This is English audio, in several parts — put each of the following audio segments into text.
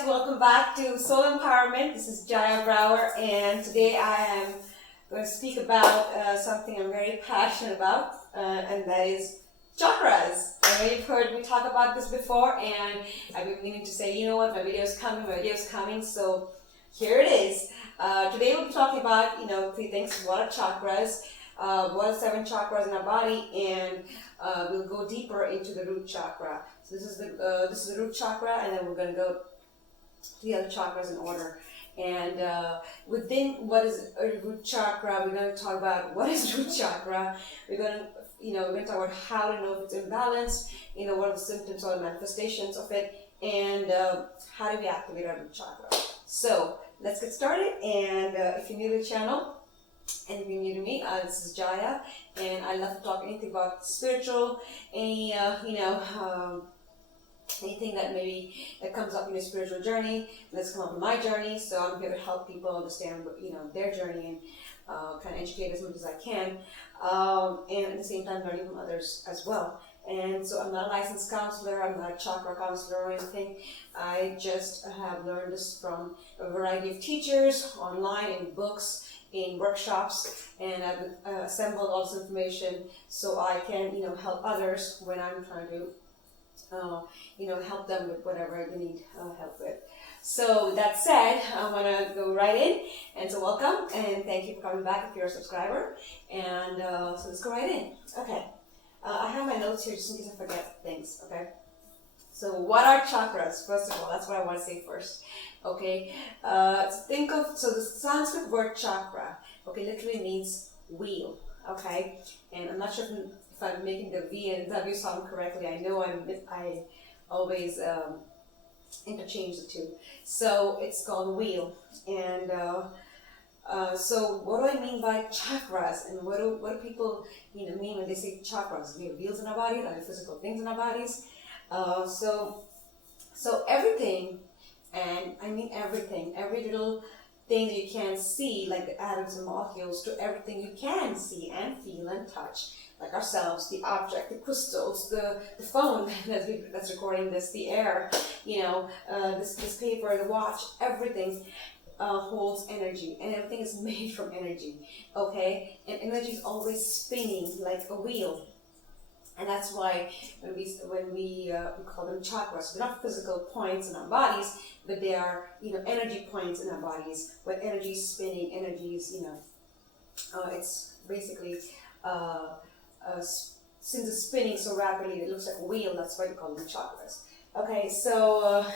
guys, welcome back to Soul Empowerment. This is Jaya Brower, and today I am going to speak about something I'm very passionate about, and that is chakras. I know you've heard me talk about this before, and I've been meaning to say, you know what, my video is coming, so here it is. Today we'll be talking about, three things. What are chakras? What are 7 chakras in our body? And we'll go deeper into the root chakra. So this is the root chakra, and then we're going to go to the other chakras in order. And within what is a root chakra, we're going to talk about what is root chakra. We're going to talk about how to know if it's imbalanced. What are the symptoms or the manifestations of it, and how do we activate our root chakra. So let's get started. And if you're new to the channel, and if you're new to me, this is Jaya, and I love to talk anything about spiritual, any anything that comes up in your spiritual journey, that's come up in my journey. So I'm here to help people understand, their journey and kind of educate as much as I can, and at the same time learning from others as well. And so I'm not a licensed counselor, I'm not a chakra counselor or anything. I just have learned this from a variety of teachers, online, in books, in workshops, and I've assembled all this information so I can, help others when I'm trying to, help them with whatever they need help with. So with that said, I'm gonna go right in, and so welcome, and thank you for coming back if you're a subscriber, and so let's go right in. Okay, I have my notes here just in case I forget things, okay? So what are chakras? First of all, that's what I want to say first. Okay, so the Sanskrit word chakra, okay, literally means wheel, okay? And I'm not sure if I'm making the V and W sound correctly. I know I always interchange the two. So it's called wheel. And so what do I mean by chakras? And what do people mean when they say chakras? We have wheels in our bodies, are they physical things in our bodies? So everything, and I mean everything, every little thing that you can see, like the atoms and molecules, to everything you can see and feel and touch, like ourselves, the object, the crystals, the phone that's recording this, the air, this paper, the watch, everything holds energy, and everything is made from energy, okay? And energy is always spinning like a wheel. And that's why when we call them chakras, they're not physical points in our bodies, but they are energy points in our bodies. Where energy is spinning, energy is it's basically since it's spinning so rapidly, it looks like a wheel. That's why we call them chakras. Okay, so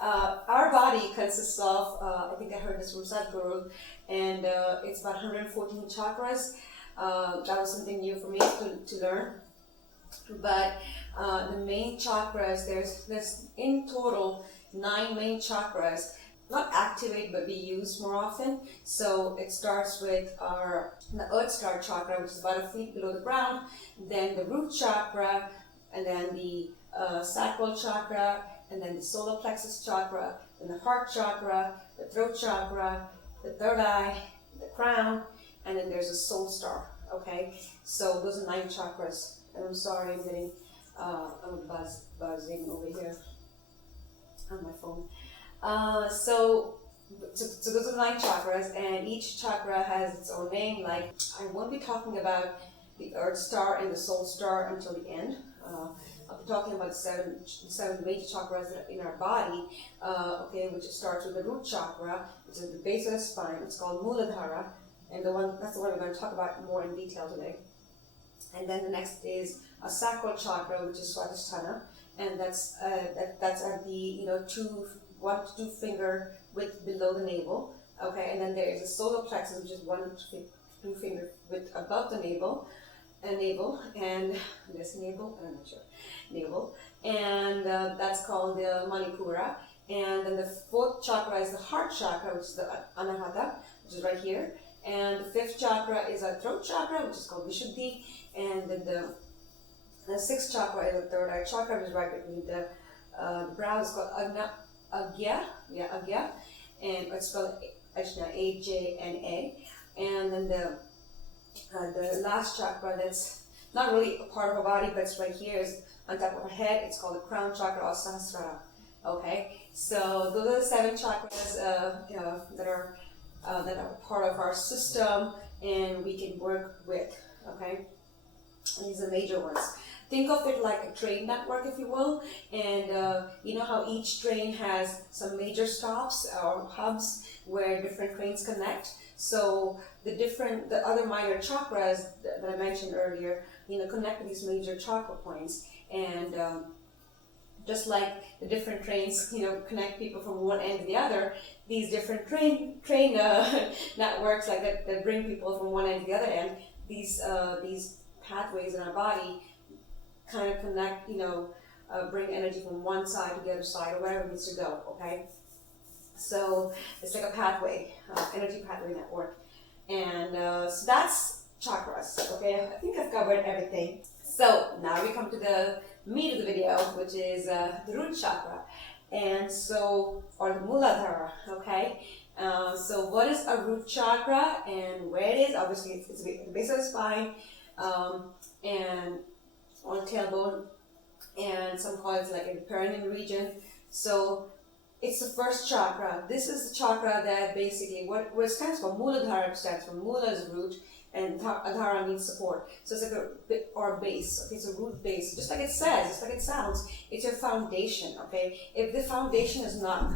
our body consists of I think I heard this from Sadhguru, and it's about 114 chakras. That was something new for me to learn. But the main chakras, there's in total 9 main chakras, not activate but be used more often. So it starts with the Earth Star chakra, which is about a feet below the ground, then the root chakra, and then the Sacral Chakra, and then the solar plexus chakra, then the heart chakra, the throat chakra, the third eye, the crown, and then there's a soul star. Okay, so those are 9 chakras. And I'm sorry, I'm getting buzzing over here on my phone. So those are 9 chakras, and each chakra has its own name. Like, I won't be talking about the Earth Star and the Soul Star until the end. I'll be talking about the 7 major chakras that are in our body, which starts with the root chakra, which is the base of the spine. It's called Muladhara, and that's the one we're going to talk about more in detail today. And then the next is a Sacral Chakra, which is Swadhisthana, and that's at the 1 to 2 finger width below the navel. Okay, and then there is a Solar Plexus, which is 1 to 2 finger width above the navel, and that's called the Manipura. And then the 4th chakra is the Heart Chakra, which is the Anahata, which is right here. And the 5th chakra is our Throat Chakra, which is called Vishuddhi. And then the 6th chakra is the third eye chakra, which is right between the brows. It's called Agya, and it's spelled Ajna, And then the last chakra that's not really a part of our body, but it's right here, is on top of our head. It's called the Crown Chakra or Sahasrara. Okay, so those are the 7 chakras that are part of our system, and we can work with. Okay, and these are major ones. Think of it like a train network, if you will, and you know how each train has some major stops or hubs where different trains connect. So the other minor chakras that I mentioned earlier, connect to these major chakra points, and just like the different trains, connect people from one end to the other. These different train networks like that bring people from one end to the other end. These pathways in our body kind of connect, bring energy from one side to the other side or wherever it needs to go. Okay, so it's like a pathway, energy pathway network, and so that's chakras. Okay, I think I've covered everything. So now we come to the meat of the video, which is the root chakra, and so, or the Muladhara. Okay, so what is a root chakra and where it is? Obviously, it's at the base of the spine, and on the tailbone, and some call it like in the perineum region. So it's the first chakra. This is the chakra that basically, what it stands for, Muladhara stands for Mula is root, and Adhara means support. So it's like a base. Okay, it's a root base. Just like it says, just like it sounds, it's your foundation. Okay, if the foundation is not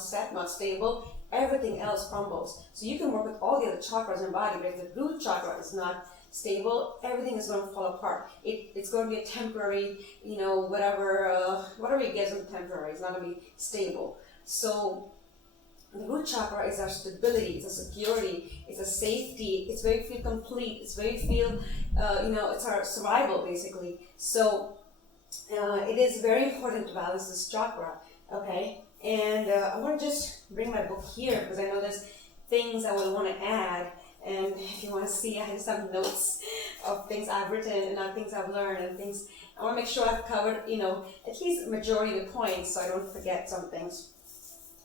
set, not stable, everything else crumbles. So you can work with all the other chakras in your body, but if the root chakra is not stable, everything is going to fall apart. It's going to be a temporary, whatever you get is temporary. It's not going to be stable. So the root chakra is our stability, it's a security, it's a safety, it's where you feel complete, it's where you feel, it's our survival basically. So it is very important to balance this chakra, okay? And I want to just bring my book here because I know there's things I would want to add. And if you want to see, I just have notes of things I've written and things I've learned and things. I want to make sure I've covered, at least the majority of the points so I don't forget some things.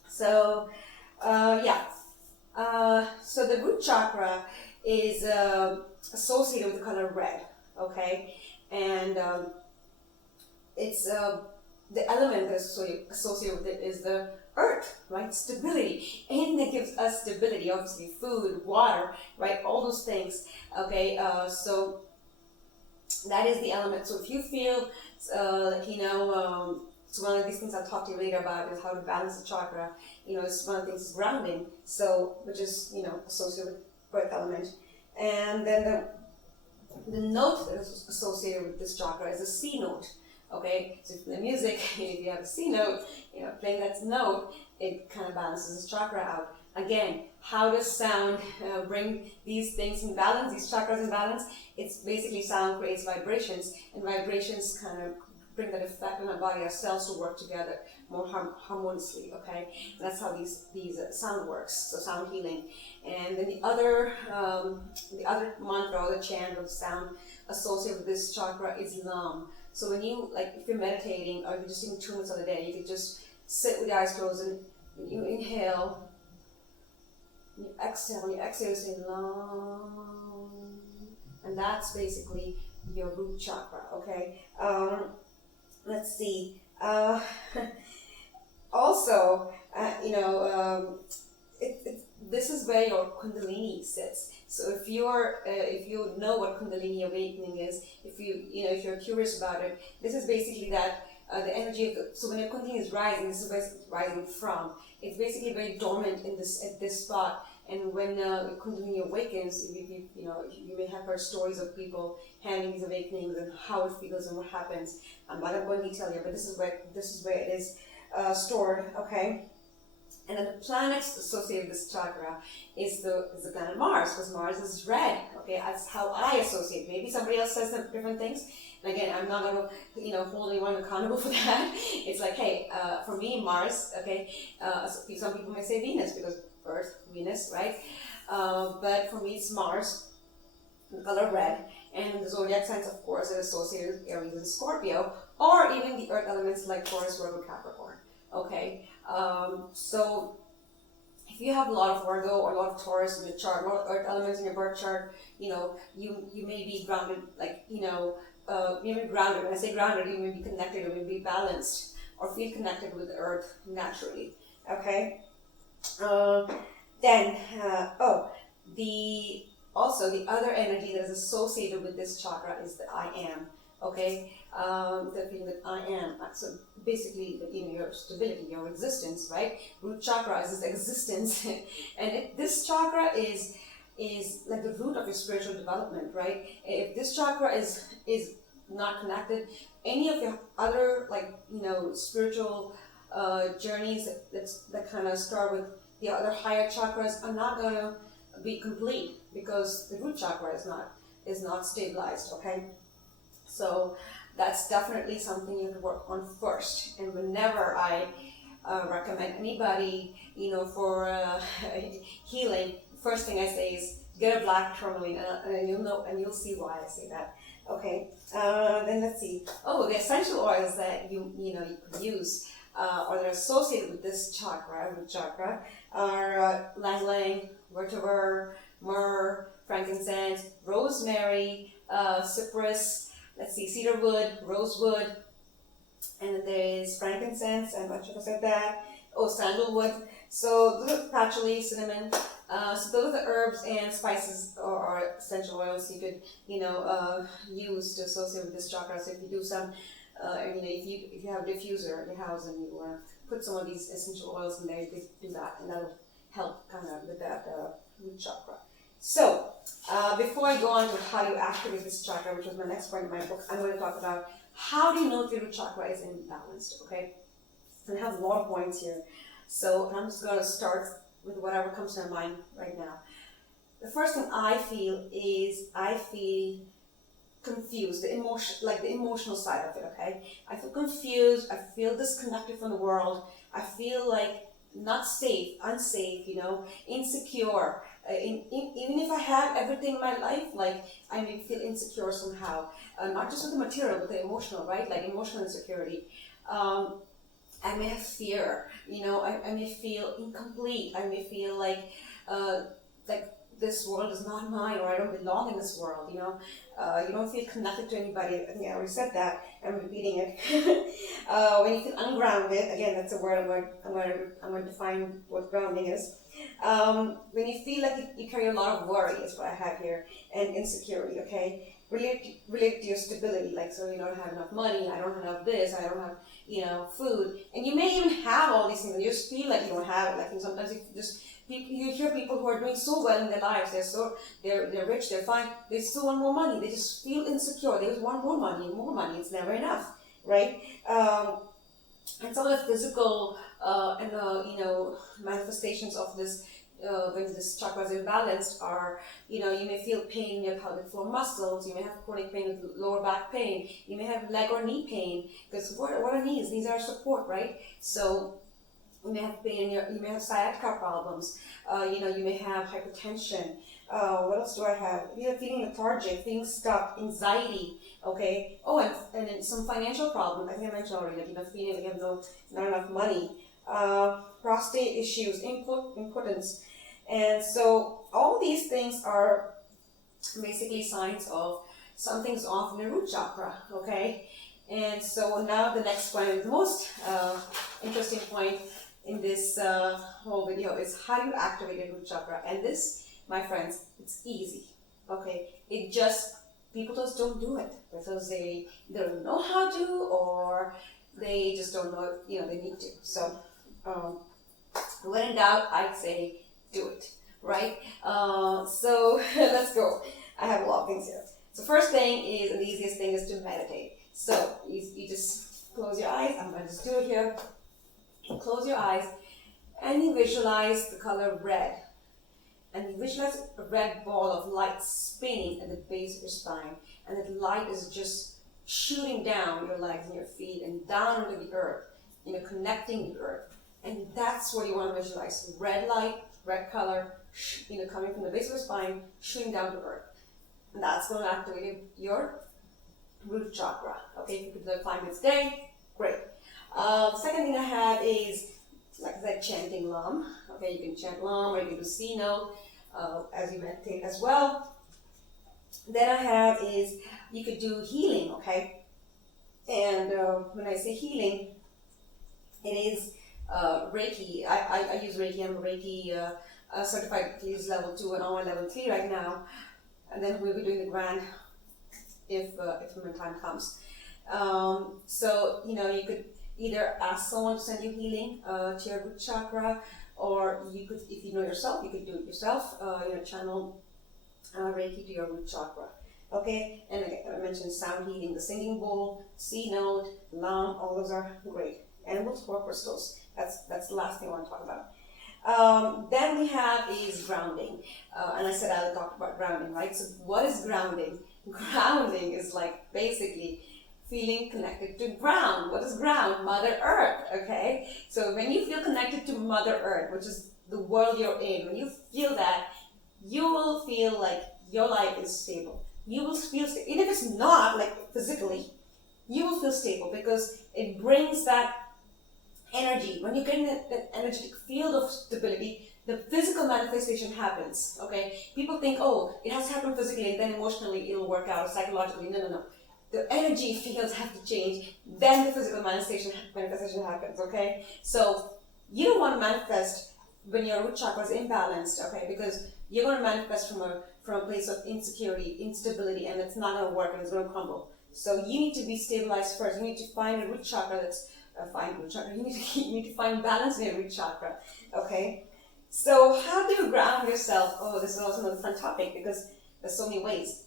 So, so the root chakra is associated with the color red, okay? And it's the element that's associated with it is the earth, right? Stability. Anything that gives us stability, obviously food, water, right? All those things, okay? So that is the element. So if you feel, so one of these things I'll talk to you later about is how to balance the chakra. It's one of the things is grounding, so which is associated with earth element. And then the note that is associated with this chakra is a C note. Okay, so in the music, if you have a C note, playing that note, it kind of balances this chakra out. Again, how does sound bring these things in balance, these chakras in balance? It's basically sound creates vibrations, and vibrations kind of bring that effect on our body, our cells to work together more harmoniously, okay? And that's how these sound works, so sound healing. And then the other mantra or the chant or the sound associated with this chakra is Lam. So when you, if you're meditating or you're just doing 2 minutes of the day, you could just sit with your eyes closed and you inhale, and you exhale, you say Lam. And that's basically your root chakra, okay? Let's see. Also, this is where your Kundalini sits. So if you know what Kundalini awakening is, if you're curious about it, this is basically that the energy of so when your Kundalini is rising, this is where it's rising from. It's basically very dormant at this spot. And when Kundalini awakens, you may have heard stories of people having these awakenings and how it feels and what happens. I don't go into detail here, but this is where it is stored. Okay. And then the planets associated with this chakra is the planet Mars, because Mars is red. Okay, that's how I associate. Maybe somebody else says some different things. And again, I'm not going to hold anyone accountable for that. It's like, hey, for me, Mars. Okay, some people may say Venus because Earth, Venus, right? But for me, it's Mars, the color red, and the zodiac signs, of course, are associated with Aries and Scorpio, or even the earth elements like Taurus, Virgo, Capricorn. Okay, so if you have a lot of Virgo or a lot of Taurus in your chart, a lot of earth elements in your birth chart, you may be grounded, you may be grounded. When I say grounded, you may be connected, or may be balanced, or feel connected with the earth naturally. Okay. Then, the other energy that is associated with this chakra is the I am. Okay, the feeling that I am. So basically, your stability, your existence, right? Root chakra is this existence, and this chakra is like the root of your spiritual development, right? If this chakra is not connected, any of your other spiritual journeys that kind of start with the other higher chakras are not going to be complete because the root chakra is not stabilized. Okay, so that's definitely something you have to work on first. And whenever I recommend anybody, for healing, first thing I say is get a black tourmaline, and you'll see why I say that. Okay, then let's see. Oh, the essential oils that you could use or that are associated with this chakra, root chakra, are ylang ylang, vetiver, myrrh, frankincense, rosemary, cypress. Let's see, cedarwood, rosewood, and then there's frankincense. I'm not sure if I said that. Oh, sandalwood. So those are patchouli, cinnamon. So those are the herbs and spices or essential oils you could use to associate with this chakra. So if you do some, if you have a diffuser in your house and you want to put some of these essential oils in there, you could do that, and that'll help kind of with that root chakra. So before I go on to how you activate this chakra, which was my next point in my book, I'm going to talk about how do you know if your root chakra is imbalanced. Okay, and I have a lot of points here. So I'm just going to start with whatever comes to my mind right now. The first thing I feel is confused, the emotional side of it. Okay, I feel confused. I feel disconnected from the world. I feel like not safe, unsafe. Insecure. Even if I have everything in my life, I may feel insecure somehow. Not just with the material, but the emotional, right? Like emotional insecurity. I may have fear. I may feel incomplete. I may feel like this world is not mine, or I don't belong in this world. You don't feel connected to anybody. I think I already said that. I'm repeating it. When you feel ungrounded, again, that's a word I'm going to define what grounding is. When you feel like you carry a lot of worry, is what I have here, and insecurity. Okay, relate to your stability. So you don't have enough money. I don't have this. I don't have food, and you may even have all these things, and you just feel like you don't have it. Sometimes you hear people who are doing so well in their lives, they're rich, they're fine, they still want more money, they just feel insecure, they just want more money, it's never enough, right? And some of the physical manifestations of this when this chakra is imbalanced are, you may feel pain in your pelvic floor muscles, you may have chronic pain with lower back pain, you may have leg or knee pain, because what are knees? These are support, right? So you may have pain you may have sciatica problems, you may have hypertension. What else do I have? You're feeling lethargic, feeling stuck, anxiety, okay? Oh, and then some financial problems. I think I mentioned already, feeling like you have not enough money. Prostate issues, impotence. And so all these things are basically signs of something's off in the root chakra, okay? And so now the next point, the most interesting point in this whole video is how do you activate the root chakra? And this, my friends, it's easy, okay? People just don't do it because they don't know how to, or they just don't know, they need to. So when in doubt, I'd say do it, right? So let's go. I have a lot of things here. So first thing is, and the easiest thing is to meditate. So you just close your eyes. I'm going to just do it here. Close your eyes and you visualize the color red. And you visualize a red ball of light spinning at the base of your spine. And that light is just shooting down your legs and your feet and down into the earth, connecting the earth. And that's what you want to visualize. Red light, red color, coming from the base of your spine, shooting down to earth. And that's going to activate your root chakra. Okay, if you could do it 5 minutes a day, great. The second thing I have is, like I said, chanting Lam. Okay, you can chant Lam or you can do C note as you meditate as well. Then I have is, you could do healing, okay? And when I say healing, It is Reiki. I use Reiki. I'm a Reiki certified, please, level 2 and on level 3 right now. And then we'll be doing the grand if when time comes. So, you could either ask someone to send you healing to your root chakra, or you could, if you know yourself, you could do it yourself, channel Reiki to your root chakra. Okay, and again, I mentioned sound healing, the singing bowl, C note, lam, all those are great. Animals or crystals. That's the last thing I want to talk about. Then we have is grounding, and I said I would talk about grounding, right? So what is grounding? Grounding is like basically feeling connected to ground. What is ground? Mother Earth, okay? So when you feel connected to Mother Earth, which is the world you're in, when you feel that, you will feel like your life is stable. You will feel stable. Even if it's not, like physically, you will feel stable because it brings that energy. When you get in that energetic field of stability, the physical manifestation happens, okay? People think, oh, it has to happen physically and then emotionally it'll work out, psychologically. No. The energy fields have to change, then the physical manifestation happens, okay? So you don't want to manifest when your root chakra is imbalanced, okay? Because you're going to manifest from a place of insecurity, instability, and it's not going to work and it's going to crumble. So you need to be stabilized first. You need to find a root chakra that's You need to find balance in your root chakra, okay? So how do you ground yourself? Oh, this is also another fun topic because there's so many ways.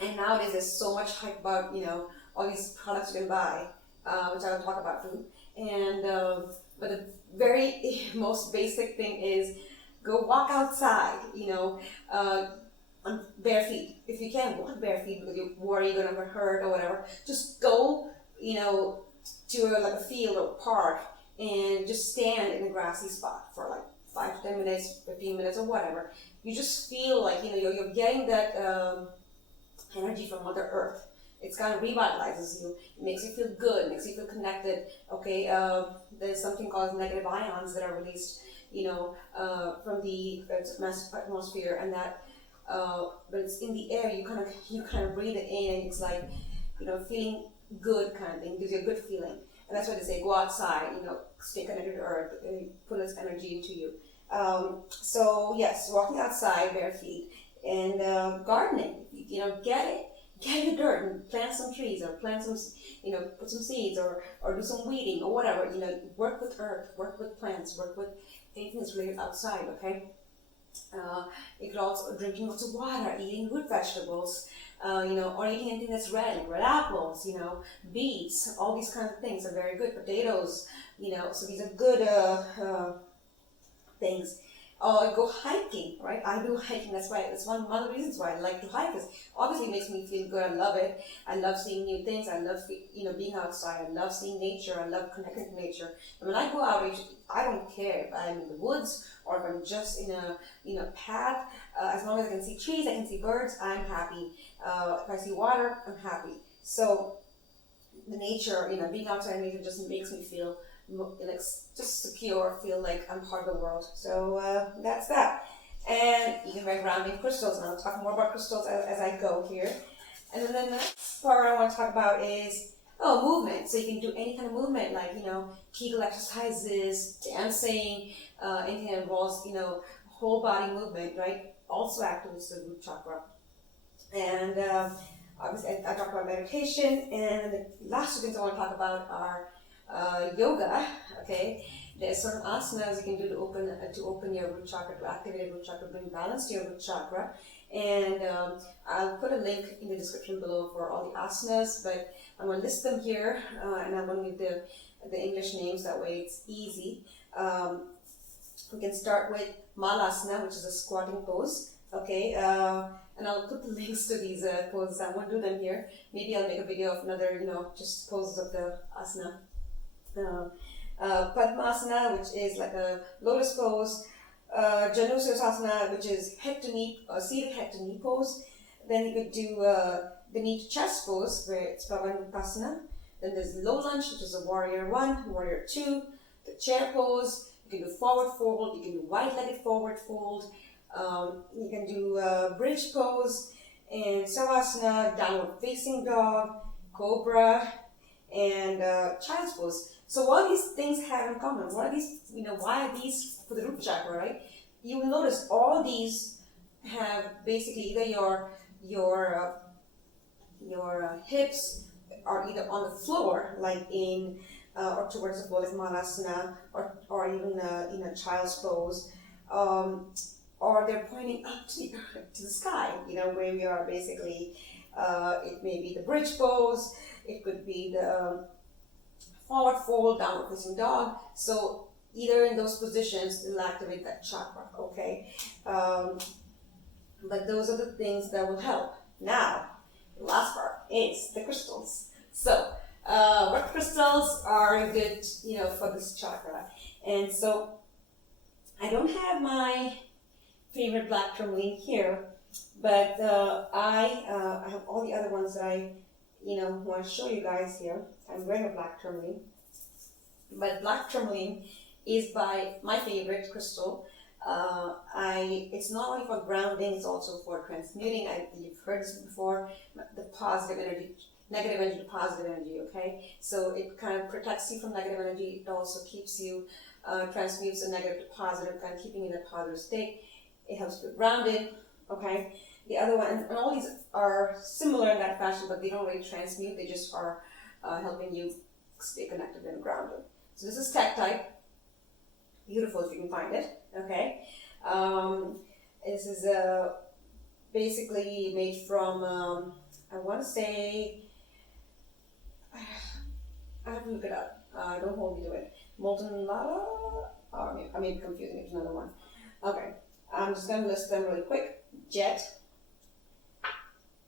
And nowadays there's so much hype about, all these products you can buy, which I will talk about too. And but the very most basic thing is go walk outside, on bare feet. If you can't walk bare feet because you worry you're gonna get hurt or whatever, just go, to a field or park and just stand in a grassy spot for like 5 to 10 minutes, 15 minutes or whatever. You just feel like, you're getting that energy from Mother Earth. It kind of revitalizes you. It makes you feel good, makes you feel connected. Okay, there's something called negative ions that are released, from the massive atmosphere, and that when it's in the air, you kind of breathe it in, and it's like, feeling good kind of thing, gives you a good feeling. And that's why they say go outside, stay connected to Earth, put its energy into you. So yes, walking outside bare feet, and gardening. Get your dirt and plant some trees, or plant some, put some seeds, or do some weeding or whatever. Work with earth, work with plants, work with anything that's related outside. Okay. You could also drinking lots of water, eating root vegetables, or eating anything that's red, like red apples, beets, all these kind of things are very good. Potatoes, so these are good things. Go hiking, right? I do hiking. That's one of the reasons why I like to hike. Is obviously it makes me feel good. I love it. I love seeing new things. I love being outside. I love seeing nature. I love connecting to nature. And when I go out, I don't care if I'm in the woods or if I'm just in a path. As long as I can see trees, I can see birds, I'm happy. If I see water, I'm happy. So the nature, being outside in nature just makes me feel like just secure, feel like I'm part of the world. So that's that. And you can write grounding crystals, and I'll talk more about crystals as I go here. And then the next part I want to talk about is movement. So you can do any kind of movement, like Kegel exercises, dancing, anything that involves whole body movement, right? Also activates the root chakra. And obviously I talked about meditation, and the last 2 things I want to talk about are yoga. Okay, there's certain asanas you can do to open your root chakra, to activate your root chakra, bring balance to your root chakra. And I'll put a link in the description below for all the asanas, but I'm going to list them here, and I'm going to give the English names, that way it's easy. We can start with Malasana, which is a squatting pose. Okay, and I'll put the links to these poses. I won't do them here. Maybe I'll make a video of another, just poses of the asana. Padmasana, which is like a lotus pose. Janusirsasana, which is head to knee, seated head to knee pose. Then you could do the knee to chest pose, where it's Pavanukasana. Then there's low lunge, which is a warrior 1, warrior 2, the chair pose. You can do forward fold, you can do wide-legged forward fold. You can do bridge pose, and Savasana, downward facing dog, cobra, and child's pose. So what do these things have in common? What are these, why are these for the root chakra, right? You will notice all these have basically either your hips are either on the floor, like in or towards the floor, like Malasana, or even child's pose, or they're pointing up to the sky. Where we are basically. It may be the bridge pose. It could be the forward fold, downward facing dog. So either in those positions, it'll activate that chakra. Okay, but those are the things that will help. Now, the last part is the crystals. So, what crystals are good, for this chakra? And so, I don't have my favorite black tourmaline here, but I have all the other ones that I, want to show you guys here. I'm wearing a black tourmaline, but black tourmaline is my favorite crystal. It's not only for grounding, it's also for transmuting. You've heard this before, the positive energy, negative energy to positive energy, okay? So it kind of protects you from negative energy. It also keeps you, transmutes the negative to positive, kind of keeping you in a positive state. It helps you grounded, okay? The other one, and all these are similar in that fashion, but they don't really transmute, they just are helping you stay connected and grounded. So this is tech type. Beautiful if you can find it, okay? This is basically made from, I want to say, I have to look it up. Don't hold me to it. Molten lava? Oh, I may be confusing it with another one. Okay, I'm just going to list them really quick. Jet,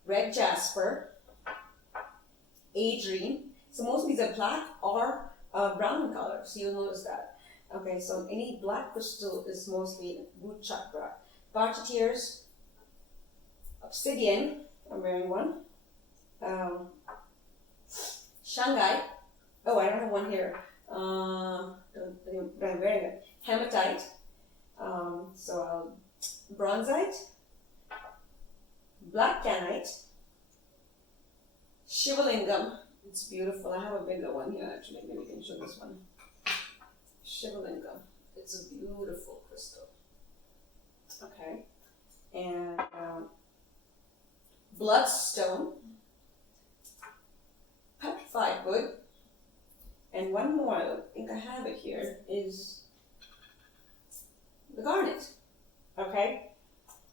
red jasper, adrene. So most of these are black or brown in color, so you'll notice that. Okay, so any black crystal is mostly root chakra. Bartiers, obsidian, I'm wearing one. Shanghai, oh, I don't have one here. But I'm wearing it. Hematite, bronzite, black granite, Shivalingam. It's beautiful. I have a bigger one here actually. Maybe we can show this one. Shivalingam. It's a beautiful crystal. Okay. And bloodstone, petrified wood, and one more, I don't think I have it here, is the garnet. Okay?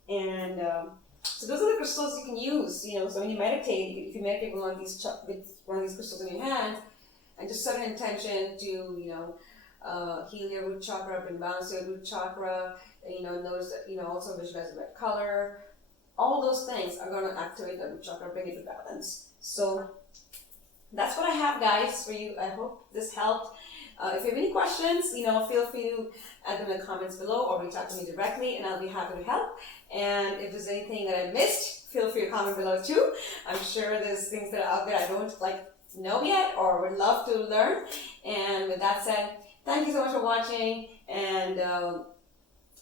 And so those are the crystals you can use, so when you meditate, if you meditate with one of these crystals in your hand, and just set an intention to, heal your root chakra, bring balance to your root chakra, notice that, also visualize the red color. All those things are going to activate the root chakra, bring it to balance. So that's what I have, guys, for you. I hope this helped. If you have any questions, feel free to add them in the comments below or reach out to me directly, and I'll be happy to help. And if there's anything that I missed, feel free to comment below too. I'm sure there's things that are out there I don't know yet or would love to learn. And with that said, thank you so much for watching, and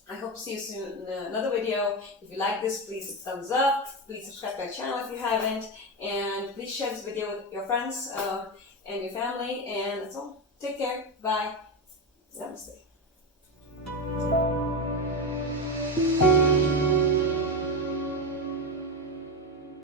I hope to see you soon in another video. If you like this, please hit thumbs up. Please subscribe to my channel if you haven't, and please share this video with your friends and your family. And that's all. Take care. Bye. Namaste.